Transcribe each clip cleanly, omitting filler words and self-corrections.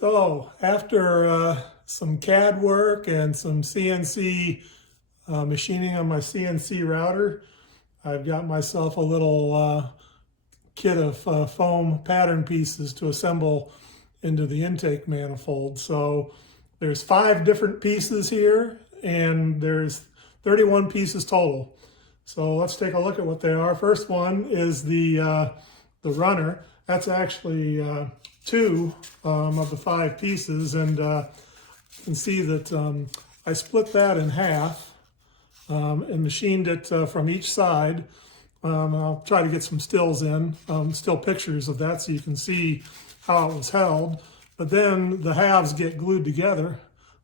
So after some CAD work and some CNC machining on my CNC router, I've got myself a little kit of foam pattern pieces to assemble into the intake manifold. So there's 5 different pieces here, and there's 31 pieces total. So let's take a look at what they are. First one is the runner. That's actually 2 of the 5 pieces, and you can see that I split that in half and machined it from each side. I'll try to get some stills in, still pictures of that so you can see how it was held. But then the halves get glued together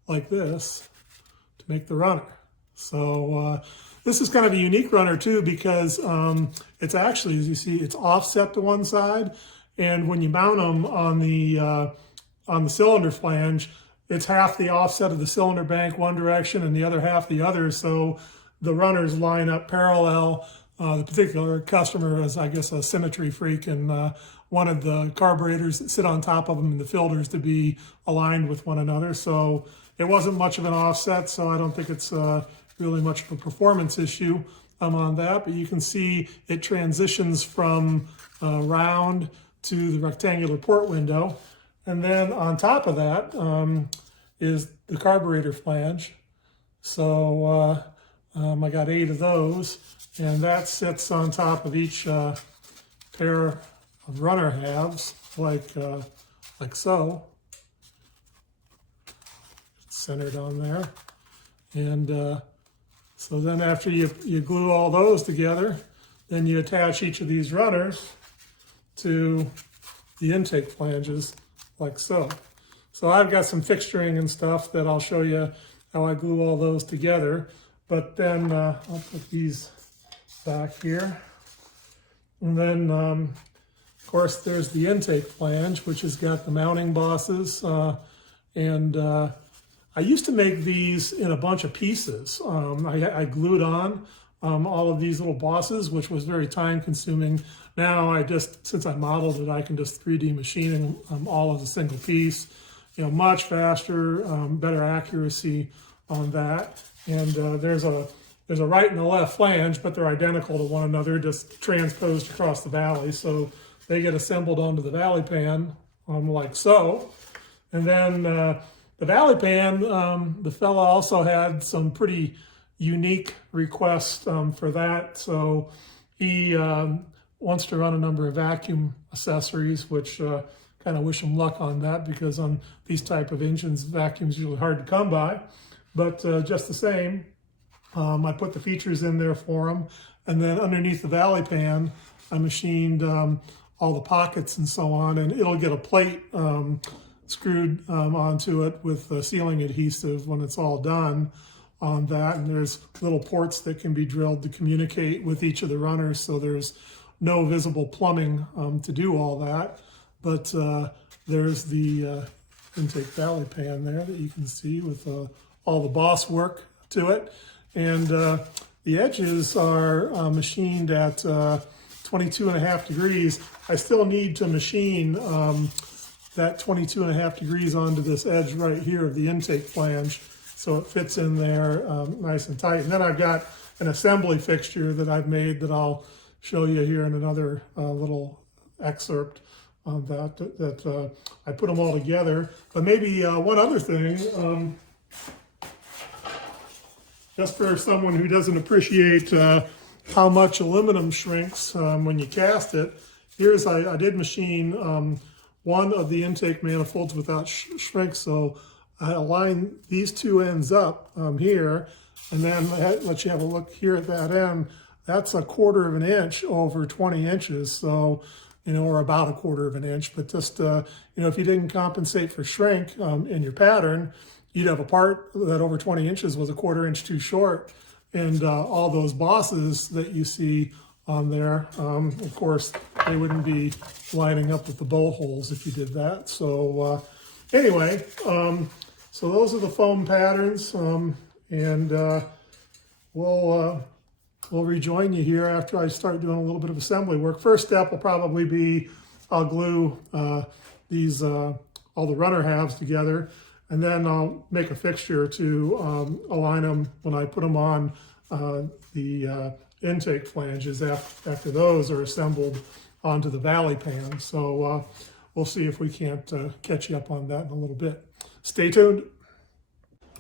like this to make the runner. So this is kind of a unique runner too, because it's actually, as you see, it's offset to one side. And when you mount them on the cylinder flange, it's half the offset of the cylinder bank one direction and the other half the other. So the runners line up parallel. The particular customer is, I guess, a symmetry freak and wanted the carburetors that sit on top of them and the filters to be aligned with one another. So it wasn't much of an offset, so I don't think it's really much of a performance issue on that. But you can see it transitions from round to the rectangular port window. And then on top of that is the carburetor flange. So I got 8 of those, and that sits on top of each pair of runner halves, like so. It's centered on there. And so then after you glue all those together, then you attach each of these runners to the intake flanges, like so. So I've got some fixturing and stuff that I'll show you how I glue all those together. But then I'll put these back here. And then, of course, there's the intake flange, which has got the mounting bosses. I used to make these in a bunch of pieces. I glued on all of these little bosses, which was very time consuming. Now since I modeled it, I can just 3D machine them all as a single piece. Much faster, better accuracy on that. And there's a right and a left flange, but they're identical to one another, just transposed across the valley. So they get assembled onto the valley pan like so. And then the valley pan, the fella also had some pretty unique requests for that. So he wants to run a number of vacuum accessories, which kind of wish him luck on that, because on these type of engines, vacuum's usually hard to come by. But just the same, I put the features in there for him. And then underneath the valley pan, I machined all the pockets and so on, and it'll get a plate screwed onto it with sealing adhesive when it's all done on that. And there's little ports that can be drilled to communicate with each of the runners, so there's no visible plumbing to do all that. But there's the intake valley pan there that you can see with all the boss work to it. And the edges are machined at 22.5 degrees. I still need to machine that 22.5 degrees onto this edge right here of the intake flange, so it fits in there nice and tight. And then I've got an assembly fixture that I've made that I'll show you here in another little excerpt on that I put them all together. But maybe one other thing, just for someone who doesn't appreciate how much aluminum shrinks when you cast it, I did machine one of the intake manifolds without shrink. So I align these 2 ends up here, and then let you have a look here at that end. That's 1/4 of an inch over 20 inches. So, or about 1/4 of an inch. But just, if you didn't compensate for shrink in your pattern, you'd have a part that over 20 inches was 1/4 inch too short. And all those bosses that you see on there, of course, they wouldn't be lining up with the bolt holes if you did that. So anyway, so those are the foam patterns, and we'll rejoin you here after I start doing a little bit of assembly work. First step will probably be I'll glue these all the runner halves together, and then I'll make a fixture to align them when I put them on the intake flanges after those are assembled onto the valley pan. So we'll see if we can't catch you up on that in a little bit. Stay tuned.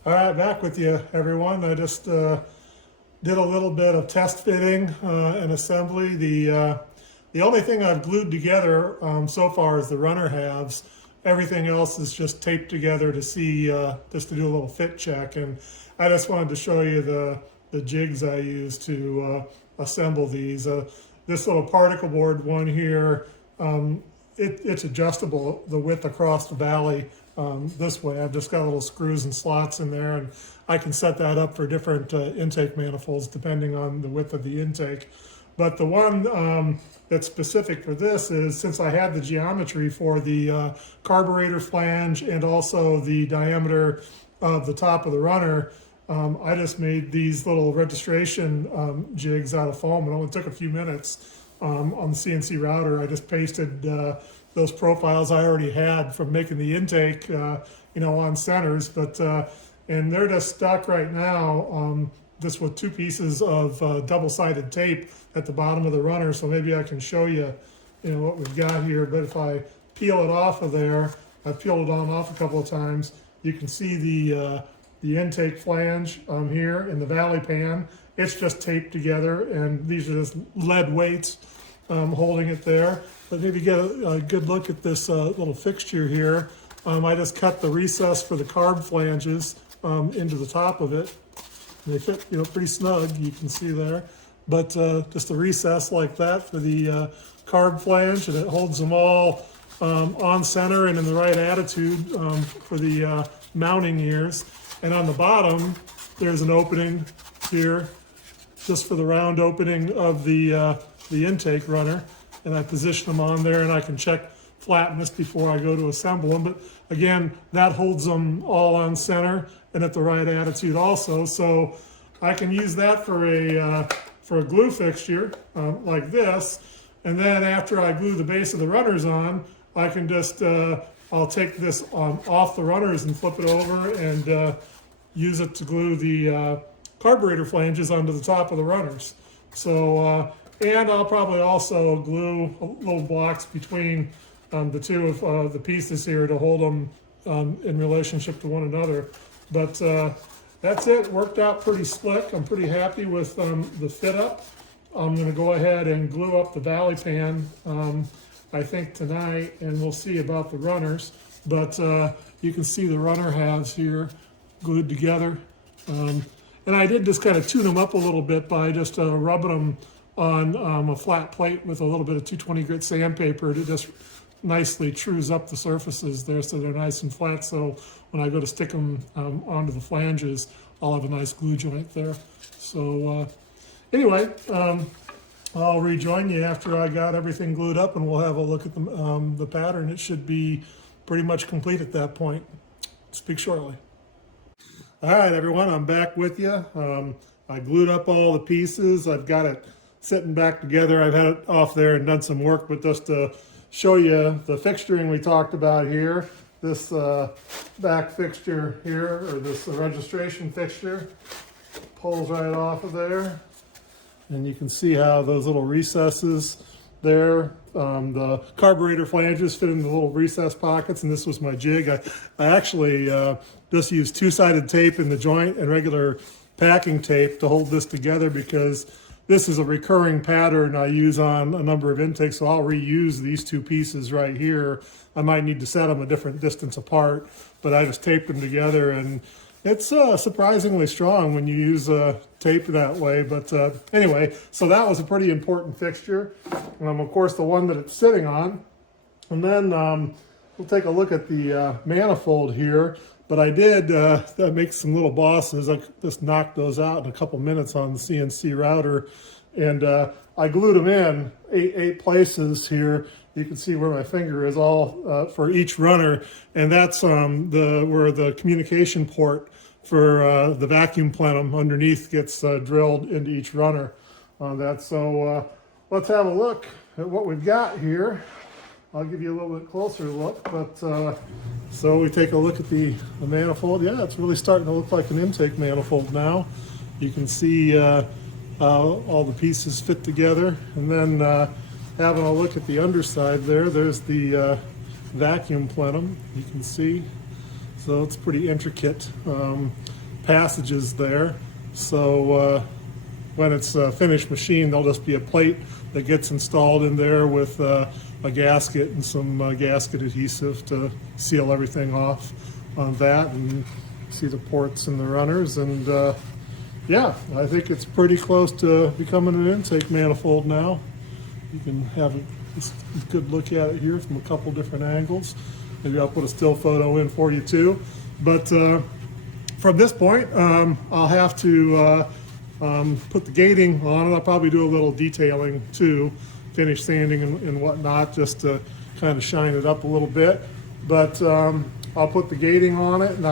All right, back with you, everyone. I just did a little bit of test fitting and assembly. The only thing I've glued together so far is the runner halves. Everything else is just taped together to see, just to do a little fit check. And I just wanted to show you the jigs I use to assemble these. This little particle board one here, it's adjustable, the width across the valley this way. I've just got little screws and slots in there, and I can set that up for different intake manifolds depending on the width of the intake. But the one that's specific for this is, since I had the geometry for the carburetor flange and also the diameter of the top of the runner, I just made these little registration jigs out of foam. It only took a few minutes on the CNC router. I just pasted those profiles I already had from making the intake, on centers. But and they're just stuck right now, just with two pieces of double-sided tape at the bottom of the runner. So maybe I can show you, what we've got here. But if I peel it off of there, I've peeled it on off a couple of times. You can see the intake flange here in the valley pan. It's just taped together, and these are just lead weights holding it there. But maybe get a good look at this little fixture here. I just cut the recess for the carb flanges into the top of it. And they fit, pretty snug, you can see there. But just a recess like that for the carb flange, and it holds them all on center and in the right attitude for the mounting ears. And on the bottom, there's an opening here, just for the round opening of the intake runner. And I position them on there, and I can check flatness before I go to assemble them. But again, that holds them all on center and at the right attitude also. So I can use that for a glue fixture like this. And then after I glue the base of the runners on, I can just, I'll take this off the runners and flip it over and use it to glue the carburetor flanges onto the top of the runners. So, and I'll probably also glue little blocks between the two of the pieces here to hold them in relationship to one another. But that's it. Worked out pretty slick. I'm pretty happy with the fit up. I'm going to go ahead and glue up the valley pan, I think tonight, and we'll see about the runners. But you can see the runner halves here glued together. And I did just kind of tune them up a little bit by just rubbing them on a flat plate with a little bit of 220 grit sandpaper to just nicely trues up the surfaces there so they're nice and flat. So when I go to stick them onto the flanges, I'll have a nice glue joint there. So anyway, I'll rejoin you after I got everything glued up, and we'll have a look at the pattern. It should be pretty much complete at that point. Speak shortly. All right, everyone, I'm back with you. I glued up all the pieces. I've got it sitting back together. I've had it off there and done some work, but just to show you the fixturing we talked about here, this back fixture here, or this registration fixture, pulls right off of there. And you can see how those little recesses there, the carburetor flanges fit in the little recess pockets, and this was my jig. I actually just used two-sided tape in the joint and regular packing tape to hold this together, because this is a recurring pattern I use on a number of intakes, so I'll reuse these two pieces right here. I might need to set them a different distance apart, but I just taped them together, and it's surprisingly strong when you use tape that way. But anyway, so that was a pretty important fixture. Of course, the one that it's sitting on. And then we'll take a look at the manifold here. But I did make some little bosses. I just knocked those out in a couple minutes on the CNC router. And I glued them in eight places here. You can see where my finger is, all for each runner. And that's where the communication port for the vacuum plenum underneath gets drilled into each runner on that. So let's have a look at what we've got here. I'll give you a little bit closer look, but So we take a look at the manifold. Yeah, it's really starting to look like an intake manifold now. You can see all the pieces fit together. And then having a look at the underside there's the vacuum plenum, you can see. So it's pretty intricate passages there. So when it's finished machine, there'll just be a plate that gets installed in there with a gasket and some gasket adhesive to seal everything off on that, and see the ports and the runners. And yeah, I think it's pretty close to becoming an intake manifold now. You can have a good look at it here from a couple different angles. Maybe I'll put a still photo in for you too. But from this point, I'll have to put the gating on it. I'll probably do a little detailing too, finish sanding and whatnot, just to kind of shine it up a little bit. But I'll put the gating on it, and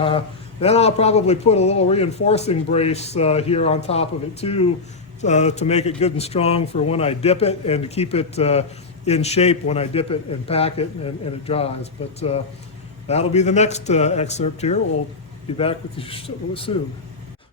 then I'll probably put a little reinforcing brace here on top of it too, to make it good and strong for when I dip it, and to keep it in shape when I dip it and pack it and it dries. But that'll be the next excerpt here. We'll be back with you soon.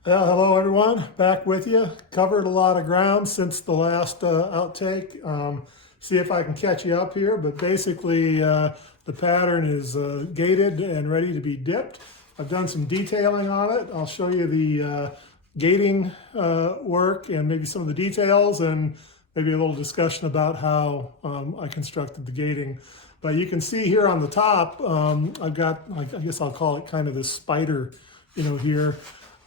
Well, hello everyone, back with you. Covered a lot of ground since the last outtake. See if I can catch you up here, but basically the pattern is gated and ready to be dipped. I've done some detailing on it. I'll show you the gating work and maybe some of the details, and maybe a little discussion about how I constructed the gating. But you can see here on the top, I've got, I guess I'll call it kind of this spider, here.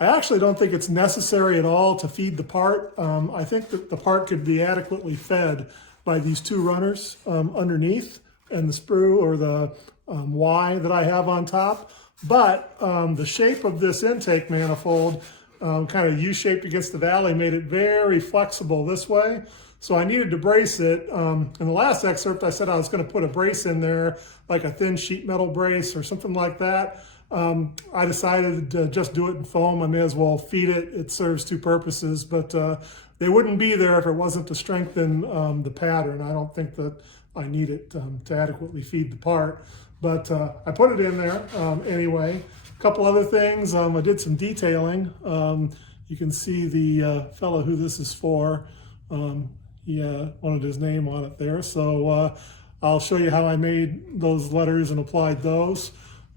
I actually don't think it's necessary at all to feed the part. I think that the part could be adequately fed by these two runners underneath, and the sprue or the Y that I have on top. But the shape of this intake manifold, kind of U-shaped against the valley, made it very flexible this way. So I needed to brace it. In the last excerpt, I said I was going to put a brace in there, like a thin sheet metal brace or something like that. I decided to just do it in foam. I may as well feed it. It serves two purposes, but they wouldn't be there if it wasn't to strengthen the pattern. I don't think that I need it to adequately feed the part, but I put it in there anyway. A couple other things. I did some detailing. You can see the fellow who this is for. He wanted his name on it there. So I'll show you how I made those letters and applied those.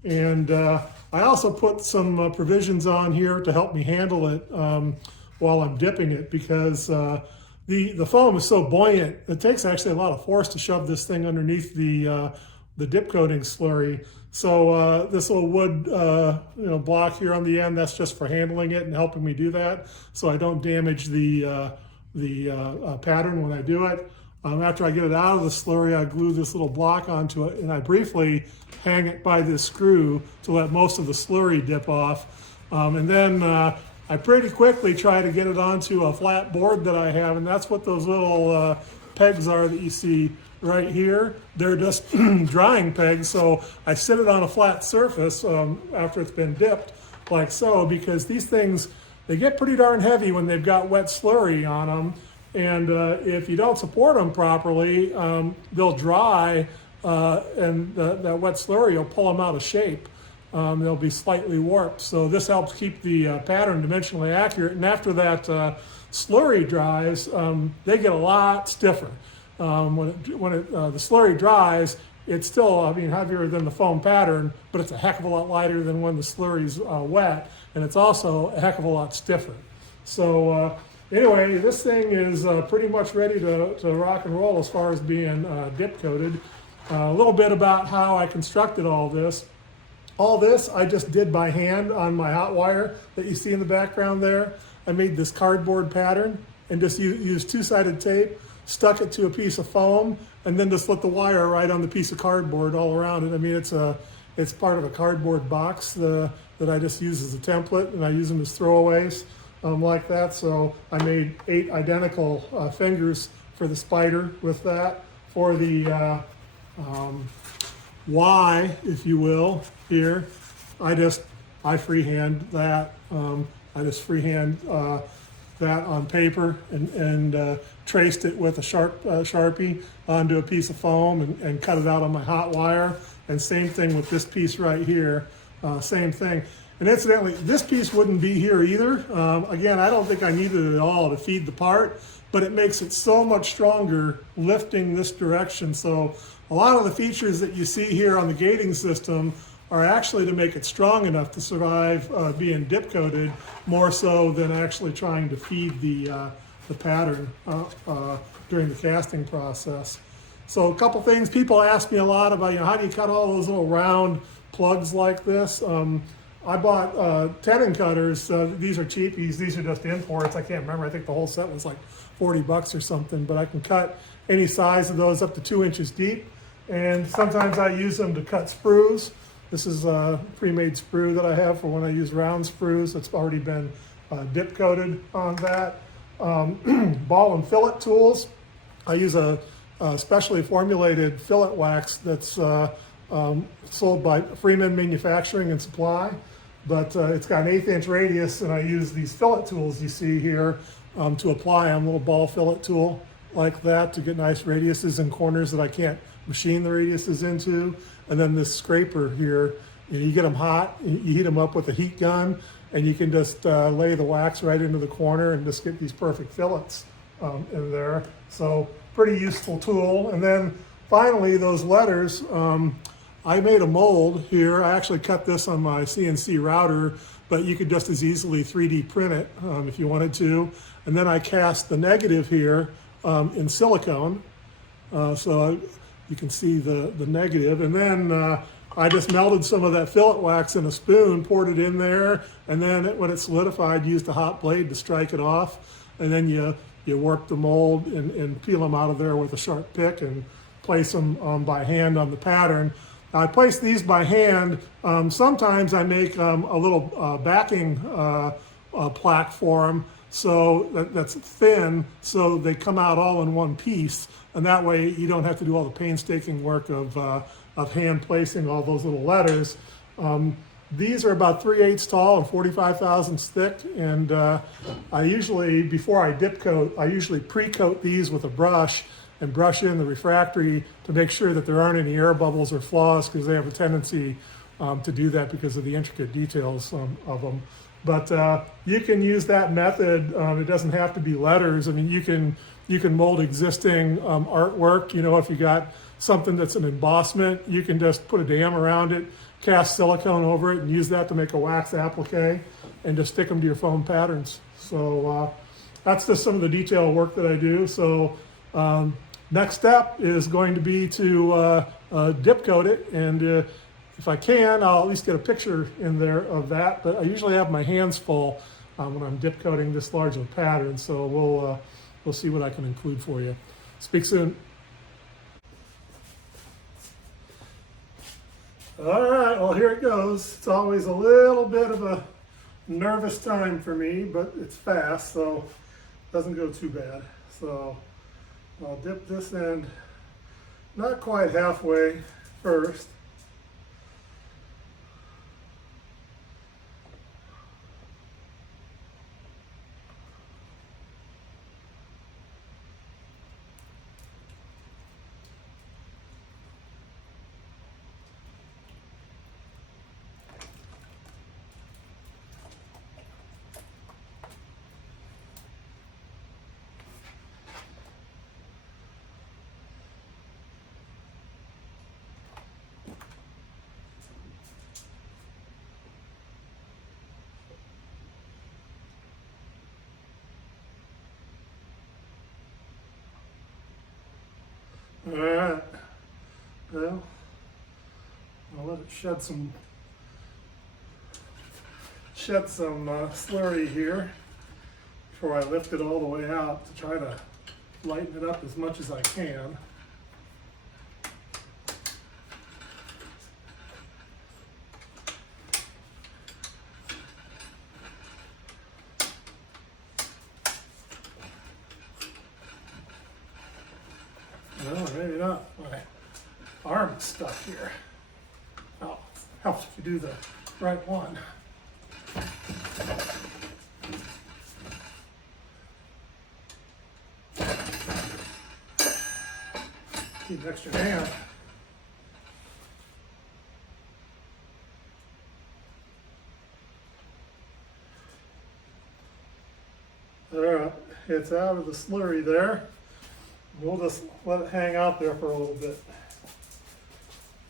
And I also put some provisions on here to help me handle it while I'm dipping it, because the foam is so buoyant. It takes actually a lot of force to shove this thing underneath the dip coating slurry. So this little wood block here on the end, that's just for handling it and helping me do that, so I don't damage the pattern when I do it. After I get it out of the slurry, I glue this little block onto it, and I briefly hang it by this screw to let most of the slurry dip off. And then I pretty quickly try to get it onto a flat board that I have, and that's what those little pegs are that you see right here. They're just drying pegs, so I sit it on a flat surface after it's been dipped, like so, because these things, they get pretty darn heavy when they've got wet slurry on them. And if you don't support them properly, they'll dry, and that wet slurry will pull them out of shape. They'll be slightly warped. So this helps keep the pattern dimensionally accurate. And after that slurry dries, they get a lot stiffer. When the slurry dries, it's still, heavier than the foam pattern, but it's a heck of a lot lighter than when the slurry's wet, and it's also a heck of a lot stiffer. So anyway, this thing is pretty much ready to rock and roll as far as being dip coated. A little bit about how I constructed all this. All this I just did by hand on my hot wire that you see in the background there. I made this cardboard pattern and just used two-sided tape, stuck it to a piece of foam, and then just let the wire right on the piece of cardboard all around it. It's part of a cardboard box that I just use as a template, and I use them as throwaways like that. So I made 8 identical fingers for the spider with that. For the Y, if you will, here, I freehand that. I just freehand that on paper and traced it with a Sharpie onto a piece of foam and cut it out on my hot wire. And same thing with this piece right here, same thing. And incidentally, this piece wouldn't be here either. Again, I don't think I needed it at all to feed the part, but it makes it so much stronger lifting this direction. So a lot of the features that you see here on the gating system are actually to make it strong enough to survive being dip coated, more so than actually trying to feed the pattern during the casting process. So a couple things, people ask me a lot about, how do you cut all those little round plugs like this? I bought tenon cutters. These are cheapies. These are just imports. I can't remember. I think the whole set was like 40 bucks or something, but I can cut any size of those up to 2 inches deep. And sometimes I use them to cut sprues. This is a pre-made sprue that I have for when I use round sprues. It's already been dip coated on that. Ball and fillet tools. I use a specially formulated fillet wax that's sold by Freeman Manufacturing and Supply, but it's got an 1/8 inch radius, and I use these fillet tools you see here to apply them, a little ball fillet tool like that to get nice radiuses in corners that I can't machine the radiuses into. And then this scraper here, you get them hot, you heat them up with a heat gun, and you can just lay the wax right into the corner and just get these perfect fillets in there. So pretty useful tool. And then finally, those letters, I made a mold here. I actually cut this on my CNC router, but you could just as easily 3D print it if you wanted to. And then I cast the negative here in silicone. So you can see the negative. And then I just melted some of that fillet wax in a spoon, poured it in there, and then when it solidified, used a hot blade to strike it off. And then you warp the mold and peel them out of there with a sharp pick and place them by hand on the pattern. I place these by hand. Sometimes I make a little backing plaque for them, so that's thin, so they come out all in one piece, and that way you don't have to do all the painstaking work of hand placing all those little letters. These are about 3/8 tall and 45 thousandths thick, and I usually, before I dip coat, I usually pre-coat these with a brush and brush in the refractory to make sure that there aren't any air bubbles or flaws, because they have a tendency to do that because of the intricate details of them. But you can use that method. It doesn't have to be letters. I mean, you can mold existing artwork. If you got something that's an embossment, you can just put a dam around it, cast silicone over it, and use that to make a wax applique, and just stick them to your foam patterns. So that's just some of the detail work that I do. So next step is going to be to dip coat it, and if I can, I'll at least get a picture in there of that, but I usually have my hands full when I'm dip coating this large of a pattern, so we'll see what I can include for you. Speak soon. All right, well, here it goes. It's always a little bit of a nervous time for me, but it's fast, so it doesn't go too bad. So I'll dip this end not quite halfway first. All right, well, I'll let it shed some slurry here before I lift it all the way out to try to lighten it up as much as I can. Well, maybe not. My arm's stuck here. Oh, helps if you do the right one. Keep an extra hand. Alright, it's out of the slurry there. We'll just let it hang out there for a little bit.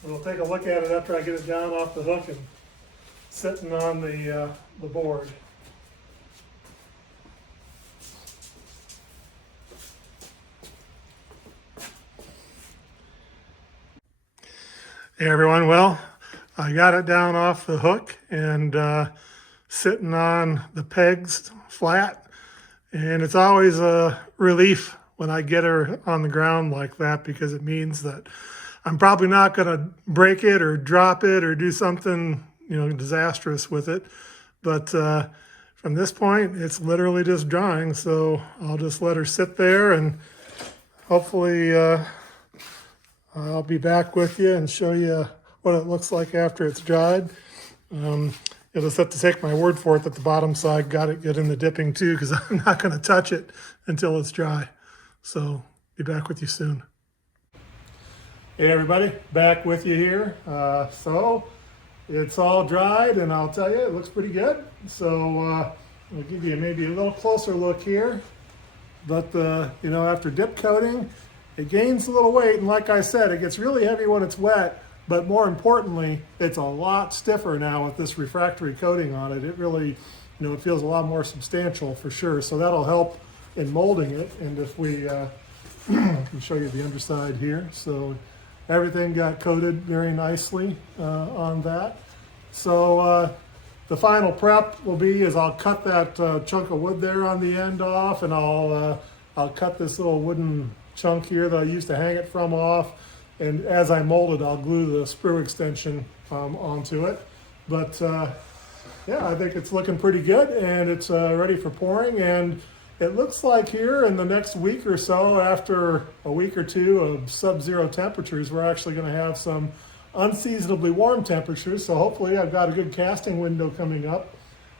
We'll take a look at it after I get it down off the hook and sitting on the board. Hey everyone, well, I got it down off the hook and sitting on the pegs flat, and it's always a relief when I get her on the ground like that, because it means that I'm probably not going to break it or drop it or do something, disastrous with it. But from this point, it's literally just drying, so I'll just let her sit there, and hopefully I'll be back with you and show you what it looks like after it's dried. You'll just have to take my word for it that the bottom side got it good in the dipping too, because I'm not going to touch it until it's dry. So be back with you soon. Hey everybody, back with you here. So it's all dried, and I'll tell you, it looks pretty good. So I'll give you maybe a little closer look here. But after dip coating, it gains a little weight, and like I said, it gets really heavy when it's wet, but more importantly, it's a lot stiffer now with this refractory coating on it. It really, it feels a lot more substantial for sure. So that'll help in molding it. And if we can show you the underside here. So everything got coated very nicely on that. So the final prep will be is I'll cut that chunk of wood there on the end off, and I'll cut this little wooden chunk here that I used to hang it from off, and as I mold it, I'll glue the sprue extension onto it. But yeah, I think it's looking pretty good, and it's ready for pouring. And it looks like here in the next week or so, after a week or two of sub-zero temperatures, we're actually going to have some unseasonably warm temperatures. So hopefully I've got a good casting window coming up,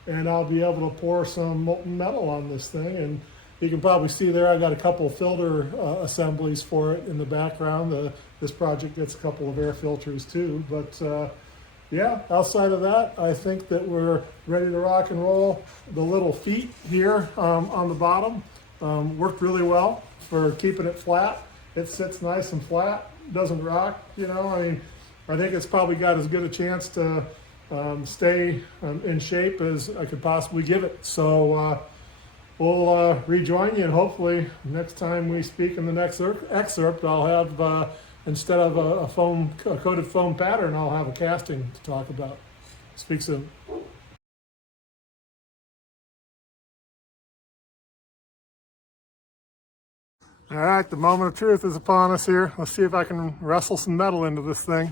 and I'll be able to pour some molten metal on this thing. And you can probably see there I got a couple of filter assemblies for it in the background. This project gets a couple of air filters too. But yeah, outside of that, I think that we're ready to rock and roll. The little feet here on the bottom worked really well for keeping it flat. It sits nice and flat, doesn't rock. I think it's probably got as good a chance to stay in shape as I could possibly give it. So we'll rejoin you, and hopefully next time we speak in the next excerpt, I'll have, instead of a coated foam pattern, I'll have a casting to talk about. Speak soon. All right, the moment of truth is upon us here. Let's see if I can wrestle some metal into this thing.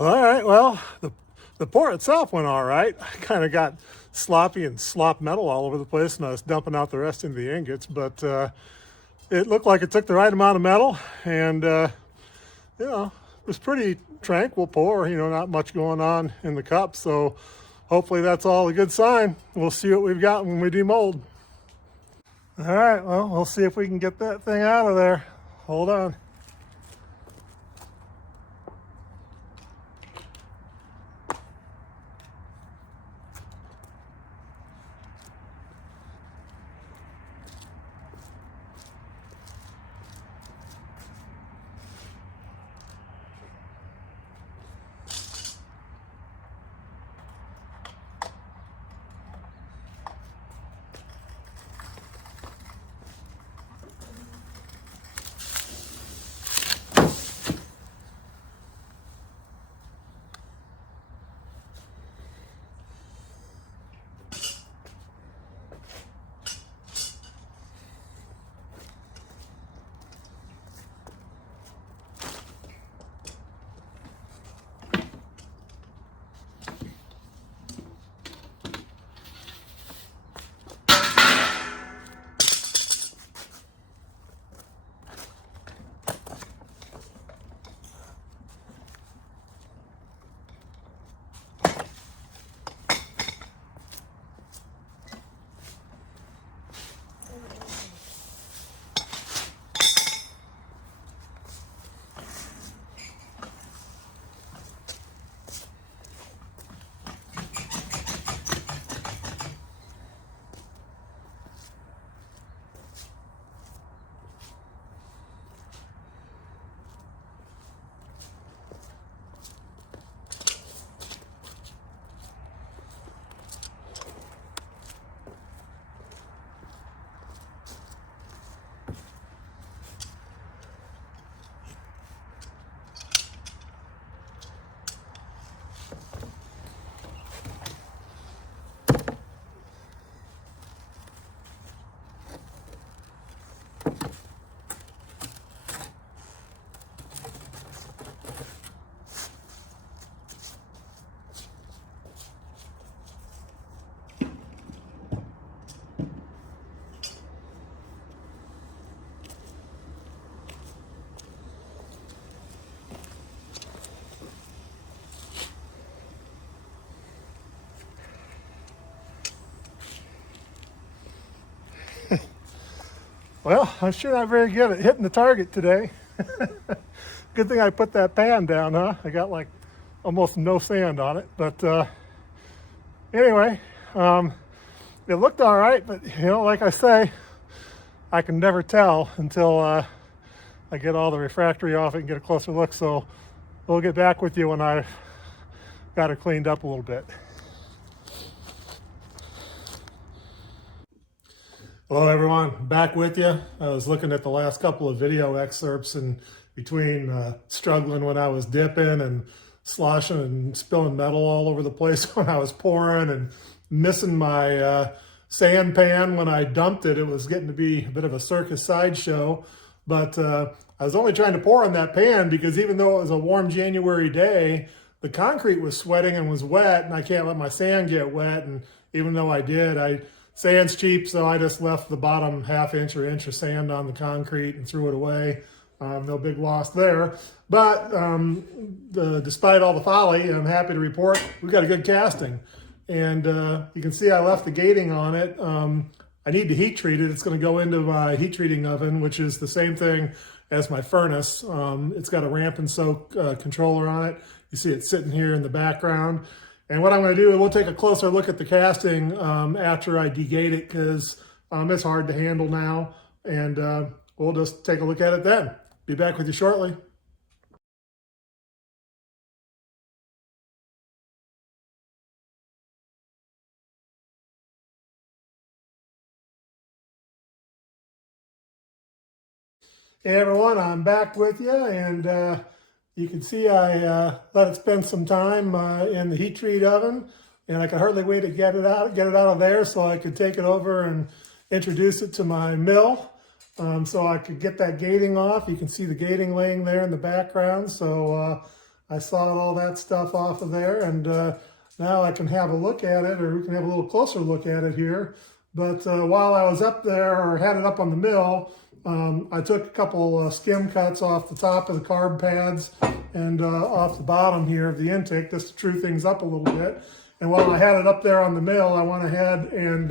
All right, well, the pour itself went all right. I kind of got sloppy and slop metal all over the place, and I was dumping out the rest into the ingots, but it looked like it took the right amount of metal, and you know, it was pretty tranquil pour, you know, not much going on in the cup, so hopefully that's all a good sign. We'll see what we've got when we demold. All right, well, we'll see if we can get that thing out of there. Hold on. Well, I'm sure not very good at hitting the target today. Good thing I put that pan down, huh? I got like almost no sand on it. But anyway, it looked all right, but you know, like I say, I can never tell until I get all the refractory off it and get a closer look. So we'll get back with you when I've got it cleaned up a little bit. Hello everyone, back with you. I was looking at the last couple of video excerpts, and between struggling when I was dipping and sloshing and spilling metal all over the place when I was pouring and missing my sand pan when I dumped it, it was getting to be a bit of a circus sideshow. But I was only trying to pour in that pan because even though it was a warm January day, the concrete was sweating and was wet, and I can't let my sand get wet. And even though I did, sand's cheap, so I just left the bottom half inch or inch of sand on the concrete and threw it away. No big loss there. But despite all the folly, I'm happy to report we've got a good casting. And you can see I left the gating on it. I need to heat treat it. It's going to go into my heat treating oven, which is the same thing as my furnace. It's got a ramp and soak controller on it. You see it sitting here in the background. And what I'm going to do is we'll take a closer look at the casting after I degate it, because it's hard to handle now. And we'll just take a look at it then. Be back with you shortly. Hey everyone, I'm back with you, and you can see I let it spend some time in the heat treat oven, and I could hardly wait to get it out of there so I could take it over and introduce it to my mill, so I could get that gating off. You can see the gating laying there in the background, so I sawed all that stuff off of there, and now I can have a look at it, or we can have a little closer look at it here. But while I was up there, or had it up on the mill, I took a couple skim cuts off the top of the carb pads and off the bottom here of the intake, just to true things up a little bit. And while I had it up there on the mill, I went ahead and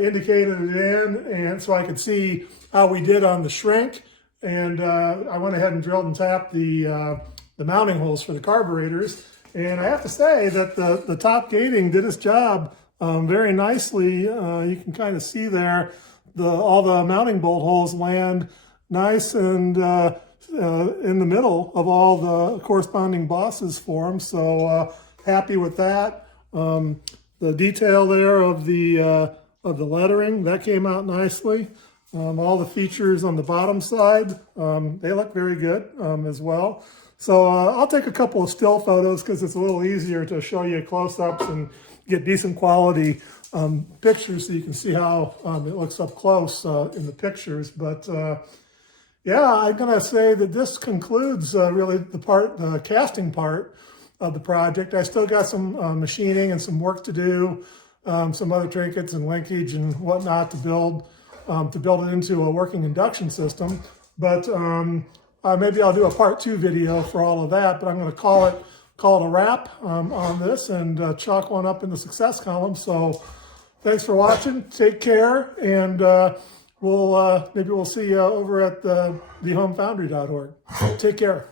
indicated it in, and so I could see how we did on the shrink. And I went ahead and drilled and tapped the mounting holes for the carburetors. And I have to say that the top gating did its job very nicely. You can kind of see there all the mounting bolt holes land nice and in the middle of all the corresponding bosses for them. So happy with that. The detail there of the lettering, that came out nicely. All the features on the bottom side, they look very good as well. So I'll take a couple of still photos because it's a little easier to show you close-ups and get decent quality pictures so you can see how it looks up close in the pictures. But yeah, I'm going to say that this concludes really the casting part of the project. I still got some machining and some work to do, some other trinkets and linkage and whatnot to build it into a working induction system. But maybe I'll do a part 2 video for all of that, but I'm going to call it a wrap on this and chalk one up in the success column. So thanks for watching. Take care, and maybe we'll see you over at thehomefoundry.org. Take care.